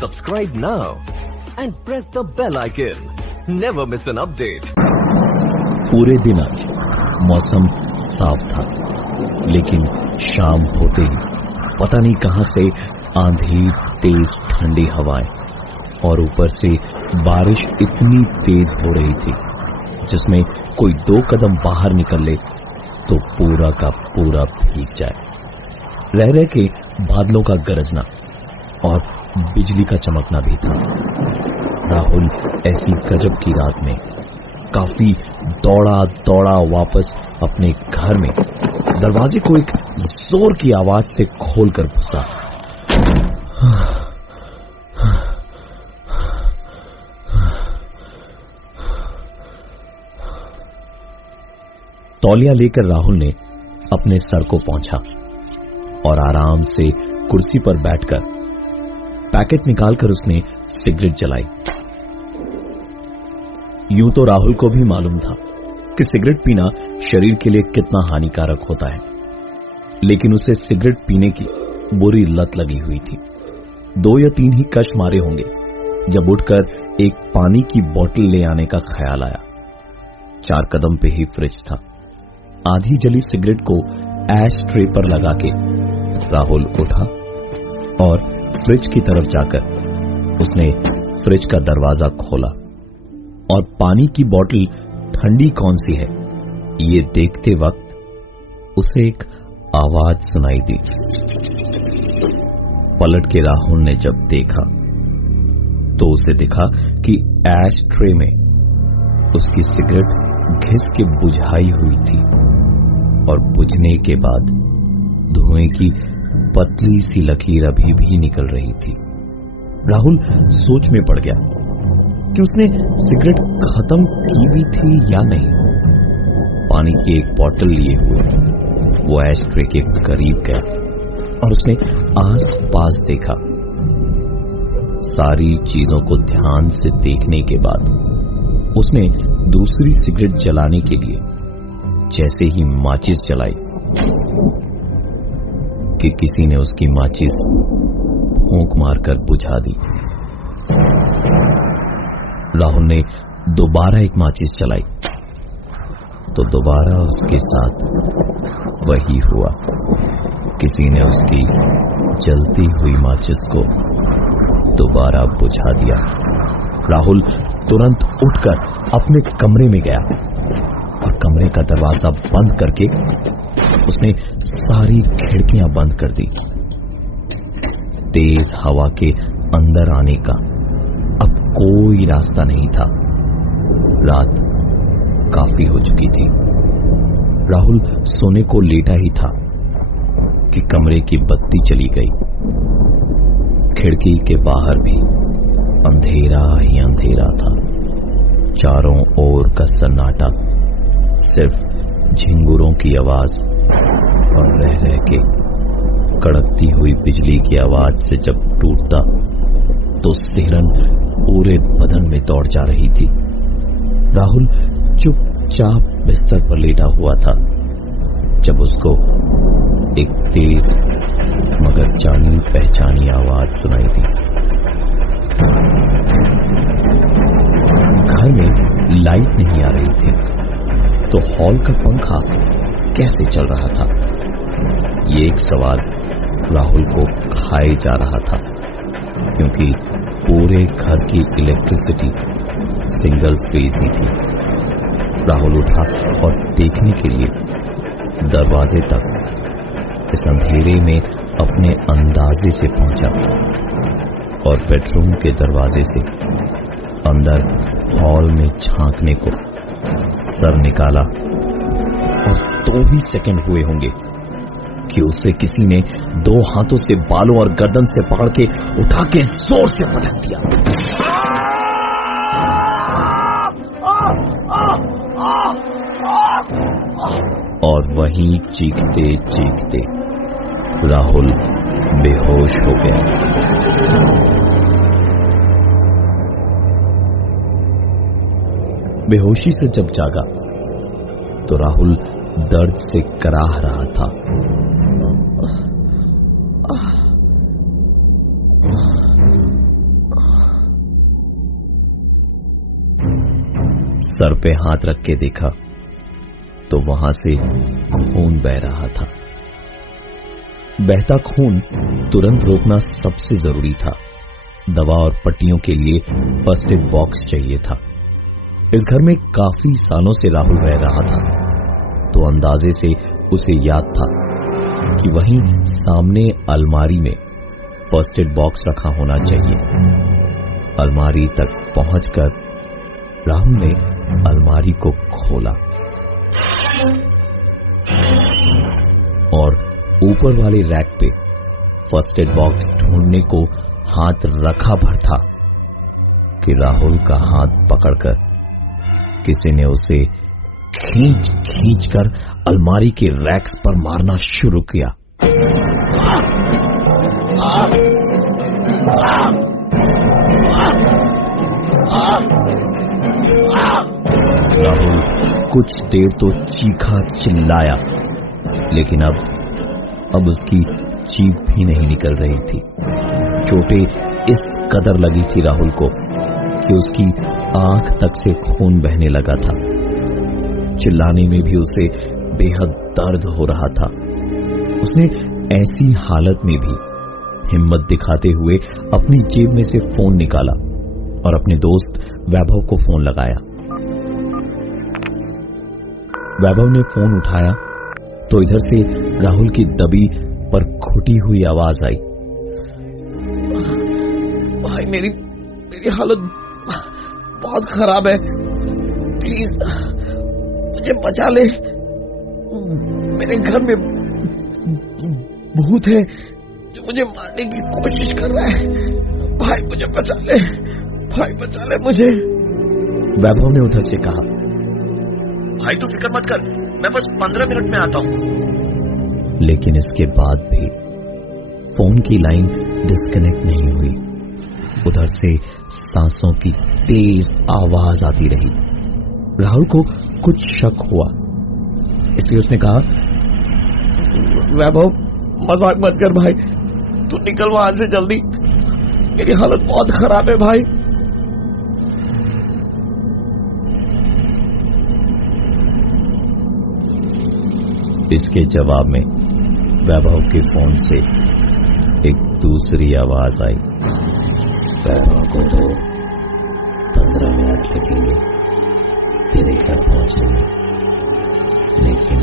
Subscribe now and press the bell icon. Never miss an update. पूरे दिन आज मौसम साफ था, लेकिन शाम होते ही पता नहीं कहां से आंधी, तेज ठंडी हवाएं और ऊपर से बारिश इतनी तेज हो रही थी जिसमें कोई 2 कदम बाहर निकल ले तो पूरा का पूरा भीग जाए। रह रह के बादलों का गरजना और बिजली का चमकना भी था। राहुल ऐसी गजब की रात में काफी दौड़ा दौड़ा वापस अपने घर में दरवाजे को एक जोर की आवाज से खोलकर घुसा। तौलिया लेकर राहुल ने अपने सर को पोंछा और आराम से कुर्सी पर बैठकर पैकेट निकालकर उसने सिगरेट जलाई। यूं तो राहुल को भी मालूम था कि सिगरेट पीना शरीर के लिए कितना हानिकारक होता है, लेकिन उसे सिगरेट पीने की बुरी लत लगी हुई थी। 2 या 3 ही कश मारे होंगे जब उठकर एक पानी की बोतल ले आने का ख्याल आया। 4 कदम पे ही फ्रिज था। आधी जली सिगरेट को ऐश ट्रे पर लगा के राहुल उठा और फ्रिज की तरफ जाकर उसने फ्रिज का दरवाजा खोला और पानी की बोतल ठंडी कौन सी है ये देखते वक्त उसे एक आवाज सुनाई दी। पलट के राहुल ने जब देखा तो उसे दिखा कि ऐश ट्रे में उसकी सिगरेट घिस के बुझाई हुई थी और बुझने के बाद धुएं की पतली सी लकीर अभी भी निकल रही थी। राहुल सोच में पड़ गया कि उसने सिगरेट खत्म की भी थी या नहीं। पानी की एक बोतल लिए हुए वो ऐश ट्रे के करीब गया और उसने आस पास देखा। सारी चीजों को ध्यान से देखने के बाद उसने दूसरी सिगरेट जलाने के लिए जैसे ही माचिस जलाई कि किसी ने उसकी माचिस फूंक मारकर बुझा दी। राहुल ने दोबारा एक माचिस जलाई तो दोबारा उसके साथ वही हुआ। किसी ने उसकी जलती हुई माचिस को दोबारा बुझा दिया। राहुल तुरंत उठकर अपने कमरे में गया और कमरे का दरवाजा बंद करके उसने सारी खिड़कियां बंद कर दी। तेज हवा के अंदर आने का अब कोई रास्ता नहीं था। रात काफी हो चुकी थी। राहुल सोने को लेटा ही था कि कमरे की बत्ती चली गई। खिड़की के बाहर भी अंधेरा ही अंधेरा था। चारों ओर का सन्नाटा सिर्फ झिंगुरों की आवाज और रह रह के कड़कती हुई बिजली की आवाज से जब टूटता तो सिहरन पूरे बदन में दौड़ जा रही थी। राहुल चुपचाप बिस्तर पर लेटा हुआ था जब उसको एक तेज मगर जानी पहचानी आवाज सुनाई दी। घर में लाइट नहीं आ रही थी तो हॉल का पंखा कैसे चल रहा था, ये एक सवाल राहुल को खाए जा रहा था, क्योंकि पूरे घर की इलेक्ट्रिसिटी सिंगल फेज ही थी। राहुल उठा और देखने के लिए दरवाजे तक इस अंधेरे में अपने अंदाजे से पहुंचा और बेडरूम के दरवाजे से अंदर हॉल में झांकने को सर निकाला और 2 ही सेकंड हुए होंगे कि उसे किसी ने 2 हाथों से बालों और गर्दन से पकड़ के उठा के जोर से पटक दिया। और वहीं चीखते चीखते राहुल बेहोश हो गया। बेहोशी से जब जागा तो राहुल दर्द से कराह रहा था। सर पे हाथ रख के देखा तो वहां से खून बह रहा था। बहता खून तुरंत रोकना सबसे जरूरी था। दवा और पट्टियों के लिए फर्स्ट एड बॉक्स चाहिए था। इस घर में काफी सालों से राहुल रह रहा था, तो अंदाजे से उसे याद था कि वहीं सामने अलमारी में फर्स्ट एड बॉक्स रखा होना चाहिए। अलमारी तक पहुंचकर राहुल ने अलमारी को खोला और ऊपर वाले रैक पे फर्स्ट एड बॉक्स ढूंढने को हाथ रखा भर था कि राहुल का हाथ पकड़कर किसी ने उसे खींच खींच कर अलमारी के रैक्स पर मारना शुरू किया। राहुल कुछ देर तो चीखा चिल्लाया, लेकिन अब उसकी चीख भी नहीं निकल रही थी। चोटें इस कदर लगी थी राहुल को कि उसकी आंख तक से खून बहने लगा था। चिल्लाने में भी उसे बेहद दर्द हो रहा था। उसने ऐसी हालत में भी हिम्मत दिखाते हुए अपनी जेब में से फोन निकाला और अपने दोस्त वैभव को फोन लगाया। वैभव ने फोन उठाया तो इधर से राहुल की दबी पर घुटी हुई आवाज आई, भाई मेरी हालत बहुत खराब है, प्लीज मुझे बचा ले, मेरे घर में भूत है जो मुझे मारने की कोशिश कर रहा है, भाई मुझे बचा ले, भाई बचा ले मुझे। वैभव ने उधर से कहा, भाई तू फिक्र मत कर, मैं बस 15 मिनट में आता हूं। लेकिन इसके बाद भी फोन की लाइन डिस्कनेक्ट नहीं हुई। उधर से सांसों की तेज आवाज आती रही। राहुल को कुछ शक हुआ, इसलिए उसने कहा, वैभव मजाक मत कर भाई, तू निकल वहां से जल्दी, मेरी हालत बहुत खराब है भाई। इसके जवाब में वैभव के फोन से एक दूसरी आवाज आई, वैभव को तो 15 मिनट लगेंगे तेरे घर पहुंचने में, लेकिन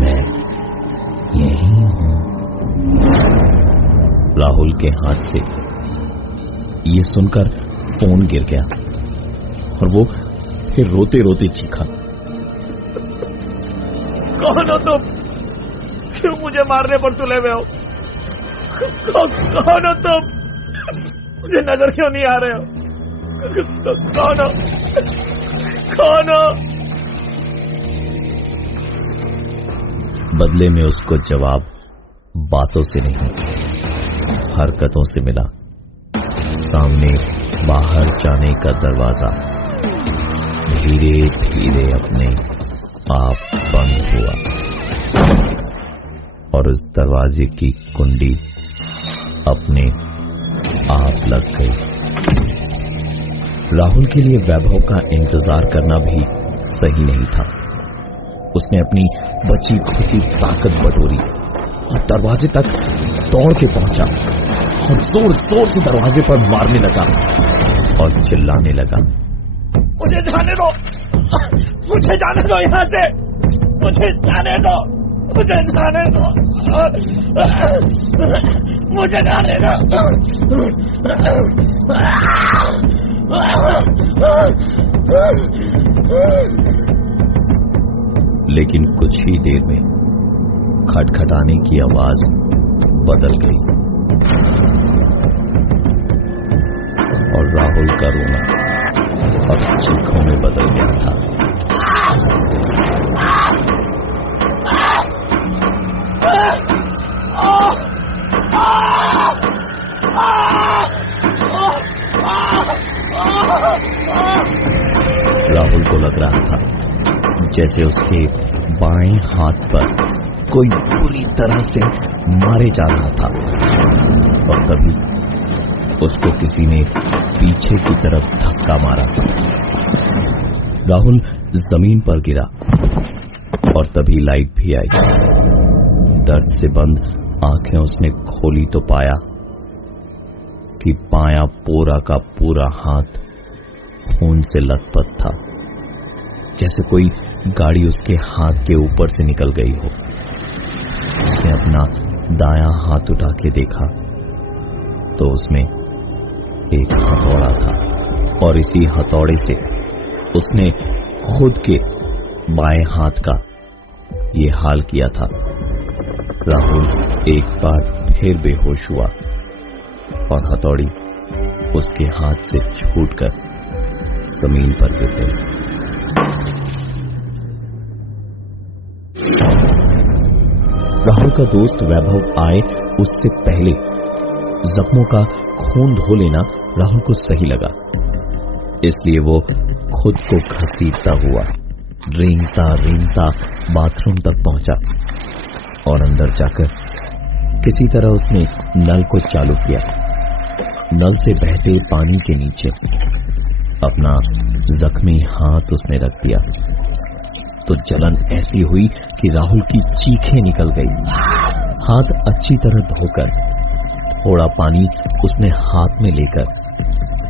मैं यही हूं। राहुल के हाथ से ये सुनकर फोन गिर गया और वो फिर रोते रोते चीखा, कौन हो तुम? क्यों मुझे मारने पर तुले हुए हो? कौन हो तुम? मुझे नजर क्यों नहीं आ रहे हो? कौन हो? कौन हो? बदले में उसको जवाब बातों से नहीं, हरकतों से मिला। सामने बाहर जाने का दरवाजा धीरे धीरे अपने आप बंद हुआ और उस दरवाजे की कुंडी अपने आप लग गई। राहुल के लिए वैभव का इंतजार करना भी सही नहीं था। उसने अपनी बची खुची ताकत बटोरी और दरवाजे तक दौड़ के पहुंचा और जोर जोर से दरवाजे पर मारने लगा और चिल्लाने लगा, मुझे जाने दो, मुझे जाने दो यहां से, मुझे जाने दो, मुझे जाने दो, मुझे जाने दो। लेकिन कुछ ही देर में खटखटाने की आवाज बदल गई और राहुल का रोना और चीखों में बदल गया था। राहुल को लग रहा था जैसे उसके बाएं हाथ पर कोई बुरी तरह से मारे जा रहा था और तभी उसको किसी ने पीछे की तरफ धक्का मारा। राहुल जमीन पर गिरा और तभी लाइट भी आई। दर्द से बंद आंखें उसने खोली तो पाया कि बायां पूरा का पूरा हाथ खून से लथपथ था, जैसे कोई गाड़ी उसके हाथ के ऊपर से निकल गई हो। उसने अपना दायां हाथ उठा के देखा तो उसमें एक हथौड़ा था और इसी हथौड़े से उसने खुद के बाएं हाथ का ये हाल किया था। राहुल एक बार फिर बेहोश हुआ और हथौड़ी उसके हाथ से छूटकर जमीन पर गिर गई। राहुल का दोस्त वैभव आए उससे पहले जख्मों का खून धो लेना राहुल को सही लगा, इसलिए वो खुद को घसीटता हुआ रेंगता रेंगता बाथरूम तक पहुंचा और अंदर जाकर किसी तरह उसने नल को चालू किया। नल से बहते पानी के नीचे अपना जख्मी हाथ उसने रख दिया तो जलन ऐसी हुई कि राहुल की चीखें निकल गई। हाथ अच्छी तरह धोकर थोड़ा पानी उसने हाथ में लेकर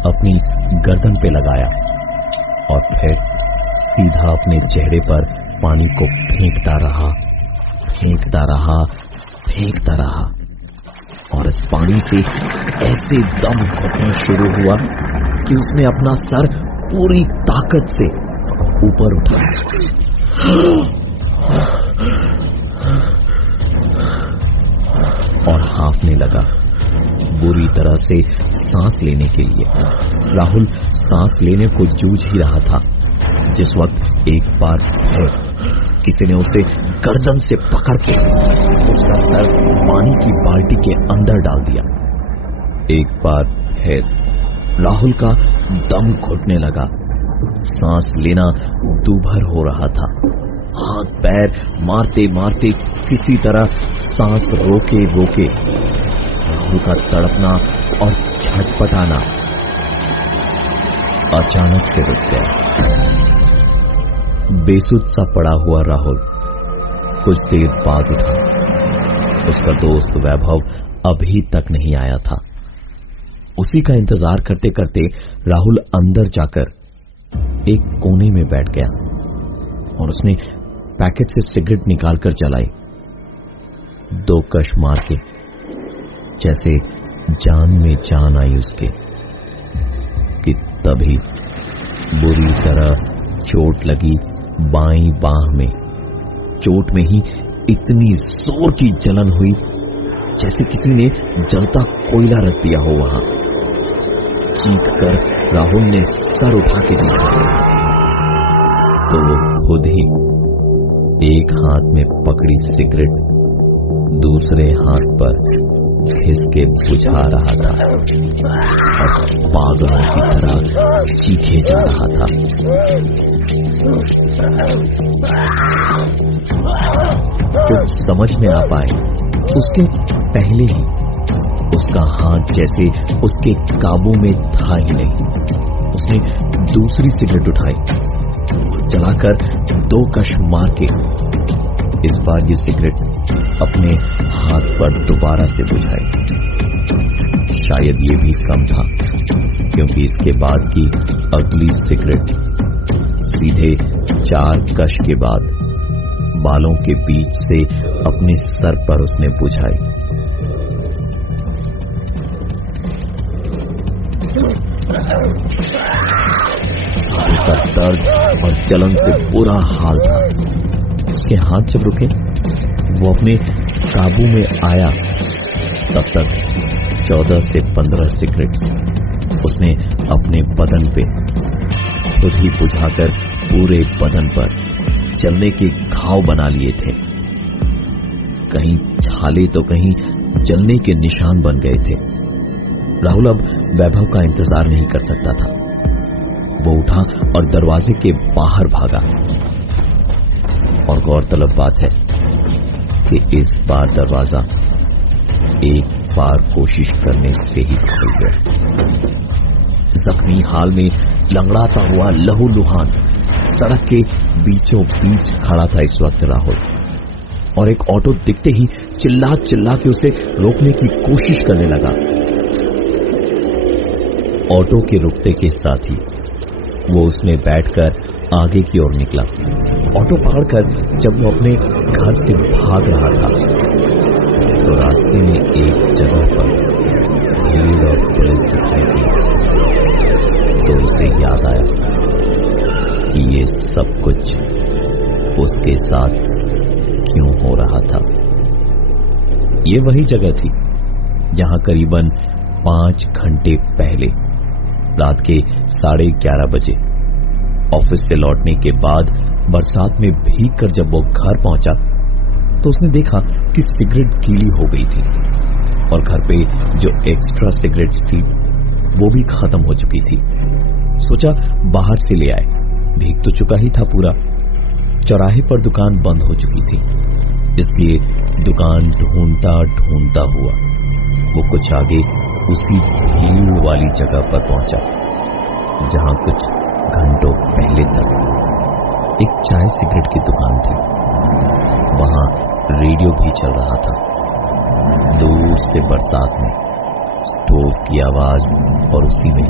अपनी गर्दन पे लगाया और फिर सीधा अपने चेहरे पर पानी को फेंकता रहा, फेंकता रहा, फेंकता रहा और इस पानी से ऐसे दम घुटना शुरू हुआ कि उसने अपना सर पूरी ताकत से ऊपर उठाया और हांफने लगा, बुरी तरह से सांस लेने के लिए। राहुल सांस लेने को जूझ ही रहा था जिस वक्त एक बार फिर किसी ने उसे गर्दन से पकड़ के उसका सर पानी की बाल्टी के अंदर डाल दिया। एक बार फिर राहुल का दम घुटने लगा, सांस लेना दूभर हो रहा था। हाथ पैर मारते मारते किसी तरह सांस रोके रोके राहुल का तड़पना और छटपटाना अचानक से रुक गया। बेसुध सा पड़ा हुआ राहुल कुछ देर बाद उठा। उसका दोस्त वैभव अभी तक नहीं आया था। उसी का इंतजार करते करते राहुल अंदर जाकर एक कोने में बैठ गया और उसने पैकेट से सिगरेट निकालकर जलाई। 2 कश मार के जैसे जान में जान आई उसके कि तभी बुरी तरह चोट लगी बाईं बाह में। चोट में ही इतनी जोर की जलन हुई जैसे किसी ने जलता कोयला रख दिया हो वहां। चीख कर राहुल ने सर उठा के देखा तो वो खुद ही एक हाथ में पकड़ी सिगरेट दूसरे हाथ पर खिसके बुझा रहा था और पागलों की तरह चीखे जा रहा था। कुछ समझ में आ पाए उसके पहले ही उसका हाथ जैसे उसके काबू में था ही नहीं। उसने दूसरी सिगरेट उठाई और जलाकर 2 कश मार के इस बार ये सिगरेट अपने हाथ पर दोबारा से बुझाई। शायद ये भी कम था क्योंकि इसके बाद की अगली सिगरेट सीधे 4 कश के बाद बालों के बीच से अपने सर पर उसने बुझाई। उसका दर्द और जलन से बुरा हाल था। उसके हाथ जब रुके वो अपने काबू में आया तब तक 14 से 15 सिगरेट उसने अपने बदन पे खुद ही बुझाकर पूरे बदन पर जलने के घाव बना लिए थे। कहीं छाले तो कहीं जलने के निशान बन गए थे। राहुल अब वैभव का इंतजार नहीं कर सकता था। वो उठा और दरवाजे के बाहर भागा और गौरतलब बात है कि इस बार दरवाजा एक बार कोशिश करने से ही खुल गया। जख्मी हाल में लंगड़ाता हुआ लहूलुहान सड़क के बीचों बीच खड़ा था इस वक्त राहुल, और एक ऑटो दिखते ही चिल्ला चिल्ला के उसे रोकने की कोशिश करने लगा। ऑटो के रुकते के साथ ही वो उसमें बैठकर आगे की ओर निकला। ऑटो पकड़कर जब वो अपने घर से भाग रहा था तो रास्ते में एक जगह पर भीड़ और पुलिस दिखाई दी, तो उसे याद आया कि ये सब कुछ उसके साथ क्यों हो रहा था। ये वही जगह थी जहां करीबन 5 घंटे पहले रात के 11:30 बजे ऑफिस से लौटने के बाद बरसात में भीग कर जब वो घर पहुंचा तो उसने देखा कि सिगरेट गीली हो गई थी और घर पे जो एक्स्ट्रा सिगरेट्स थी वो भी खत्म हो चुकी थी। सोचा बाहर से ले आए, भीग तो चुका ही था पूरा। चौराहे पर दुकान बंद हो चुकी थी, इसलिए दुकान ढूंढता ढूंढता हुआ वो कुछ आगे उसी भीड़ वाली जगह पर पहुंचा जहां कुछ घंटों पहले तक एक चाय सिगरेट की दुकान थी। वहां रेडियो भी चल रहा था। दूर से बरसात में स्टोव की आवाज और उसी में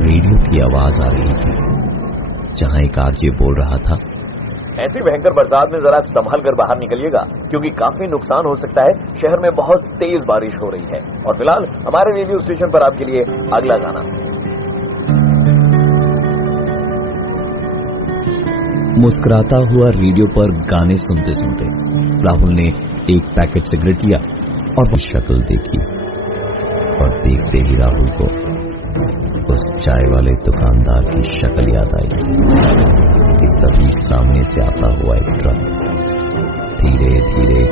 रेडियो की आवाज आ रही थी जहां एक आरजे बोल रहा था, ऐसी भयंकर बरसात में जरा संभल कर बाहर निकलिएगा क्योंकि काफी नुकसान हो सकता है। शहर में बहुत तेज बारिश हो रही है। और फिलहाल हमारे रेडियो स्टेशन पर आपके लिए अगला गाना। मुस्कुराता हुआ रेडियो पर गाने सुनते सुनते राहुल ने एक पैकेट सिगरेट लिया और वो शक्ल देखी, और देखते ही राहुल को उस चाय वाले दुकानदार की शक्ल याद आई कि तभी सामने से आता हुआ एक ट्रक धीरे धीरे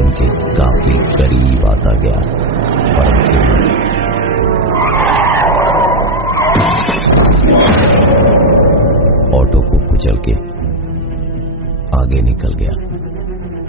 उनके काफी करीब आता गया और उनके ऑटो को कुचल के आगे निकल गया।